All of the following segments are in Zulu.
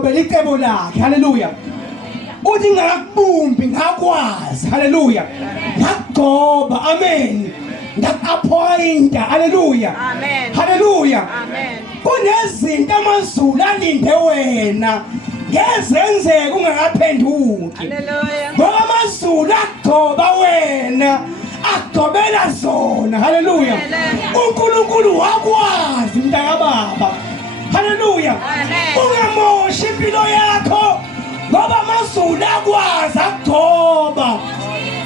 ngigcobela icebo lakhe. Haleluya. Uthi ngakubumbi ngakwazi. Haleluya. Ngakugcoba. Amen. Ngakaphointa. Haleluya. Amen. Haleluya. Amen. Kunezinto amazulu alinde wena ngezenzeke ungakaphenduki. Hallelujah. Ngoba amazulu agcoba wena agcobela zona. Haleluya. uNkulunkulu wakwazi mntakababa. Haleluya. Amen. Ungamoshi impilo yakho ngoba amazulu akwazi agcoba.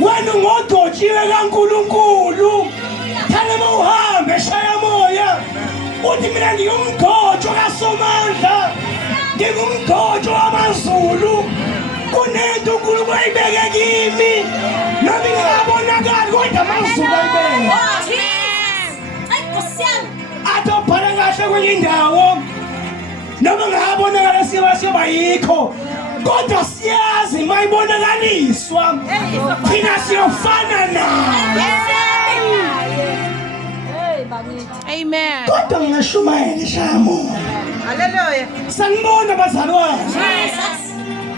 Wena ungodotshiwe kaNkulunkulu. Thalema uhambe eshaya moya. Uthi mina ngiyumgojo kaSomandla. Ngingumgojo wamazulu. Kunento uNkulunkulu ayibeke kimi. Noma ingabonakali kodwa amazulu ayibeke. Atobhala kahle kwenye indawo. Noma ngabonakala siyoba yikho. Kodwa siyazi mayibonakaliswa. Thina siyofana naye. Amen. Kodwa ngingashumayela shamo. Hallelujah. Sanibona bazalwane. Jesus.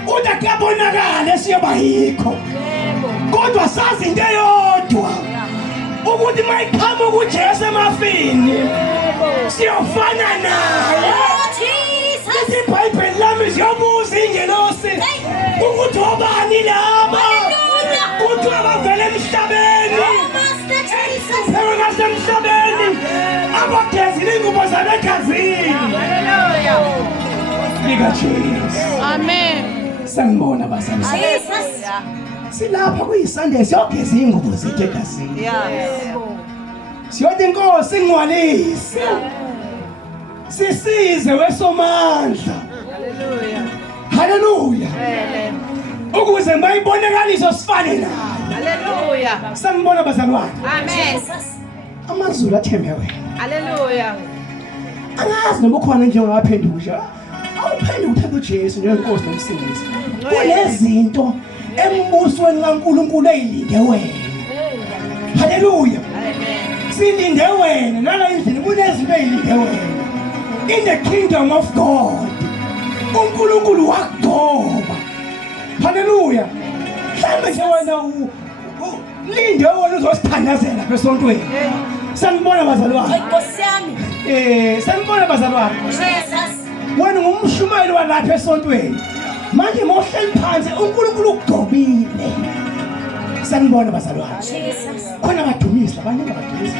Uthi kuyabonakala siyoba yikho. Kodwa sazi into eyodwa. Ukuthi mayiqhamuka uJesu emafini. Siyofana naye. Lesi iBhayibheli lami siyobuza ingelosi. Ukuthi obani laba? Ukuthi abavela emhlabeni. Emhlabeni. Abagezile ingubo zabo egazini. Hallelujah. Sika Jesus. Amen. Sanibona bazalwane. Jesus. Silapha kuyiSunday siyogeza ingubo zethu egazini. Yes. Siyothi inkosi ingcwalise. Sisize weSomandla. Hallelujah. Haleluya. Amen. Ukuze mayibonakaliso sifane naye. Hallelujah. Sanibona bazalwane. Amen. Amazulu athembe wena. Hallelujah. Angazi noma ukhona njengabaphendusha. Awuphenduka uthatha uJesu njengenkosi nomsindisi. Kunezinto embusweni kaNkulunkulu eyilinde wena. Haleluya. Amen. Silinde wena nala endlini kunezinto eyilinde wena. In the kingdom of God. uNkulunkulu wakugcoba. Haleluya. Mhlawumbe nje wena linde wena uzosithandazela esontweni. Sanibona bazalwane. Sanibona bazalwane. Wena ngumshumayeli walapha esontweni. Manje mohleli phansi uNkulunkulu ukugcobile. Sanibona bazalwane. Khona abadumisi, abaningi abadumisi.